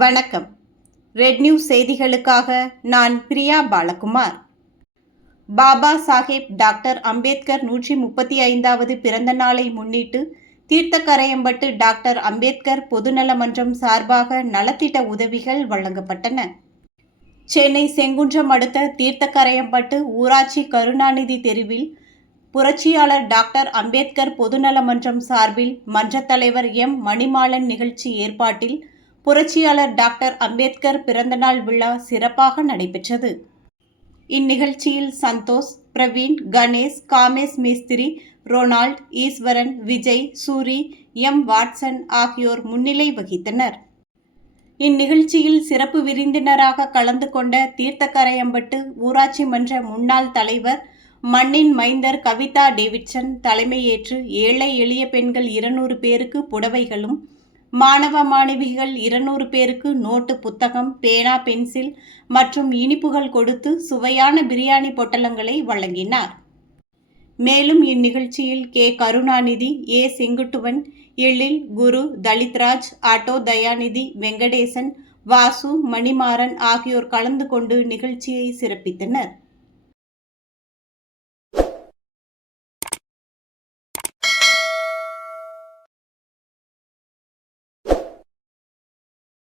வணக்கம். Red news செய்திகளுக்காக நான் பிரியா பாலகுமார். பாபா சாஹேப் டாக்டர் அம்பேத்கர் 135வது பிறந்த நாளை முன்னிட்டு தீர்த்தக்கரையம்பட்டு டாக்டர் அம்பேத்கர் பொதுநல மன்றம் சார்பாக நலத்திட்ட உதவிகள் வழங்கப்பட்டன. சென்னை செங்குன்றம் அடுத்த தீர்த்தக்கரையம்பட்டு ஊராட்சி கருணாநிதி தெருவில் புரட்சியாளர் டாக்டர் அம்பேத்கர் பொதுநல மன்றம் சார்பில் மன்றத் தலைவர் எம். மணிமாலன் நிகழ்ச்சி ஏற்பாட்டில் புரட்சியாளர் டாக்டர் அம்பேத்கர் பிறந்தநாள் விழா சிறப்பாக நடைபெற்றது. இந்நிகழ்ச்சியில் சந்தோஷ், பிரவீன், கணேஷ், காமேஷ் மேஸ்திரி, ரொனால்ட், ஈஸ்வரன், விஜய், சூரி, எம். வாட்சன் ஆகியோர் முன்னிலை வகித்தனர். இந்நிகழ்ச்சியில் சிறப்பு விருந்தினராக கலந்து கொண்ட தீர்த்தக்கரையம்பட்டு ஊராட்சி மன்ற முன்னாள் தலைவர் மண்ணின் மைந்தர் கவிதா டேவிட்சன் தலைமையேற்று ஏழை எளிய பெண்கள் 200 பேருக்கு புடவைகளும், மாணவ மாணவிகள் 200 பேருக்கு நோட்டு புத்தகம், பேனா, பென்சில் மற்றும் இனிப்புகள் கொடுத்து சுவையான பிரியாணி பொட்டலங்களை வழங்கினார். மேலும் இந்நிகழ்ச்சியில் கே. கருணாநிதி, ஏ. செங்குட்டுவன், எழில், குரு, தலித்ராஜ், ஆட்டோ தயாநிதி, வெங்கடேசன், வாசு, மணிமாறன் ஆகியோர் கலந்து கொண்டு நிகழ்ச்சியை சிறப்பித்தனர்.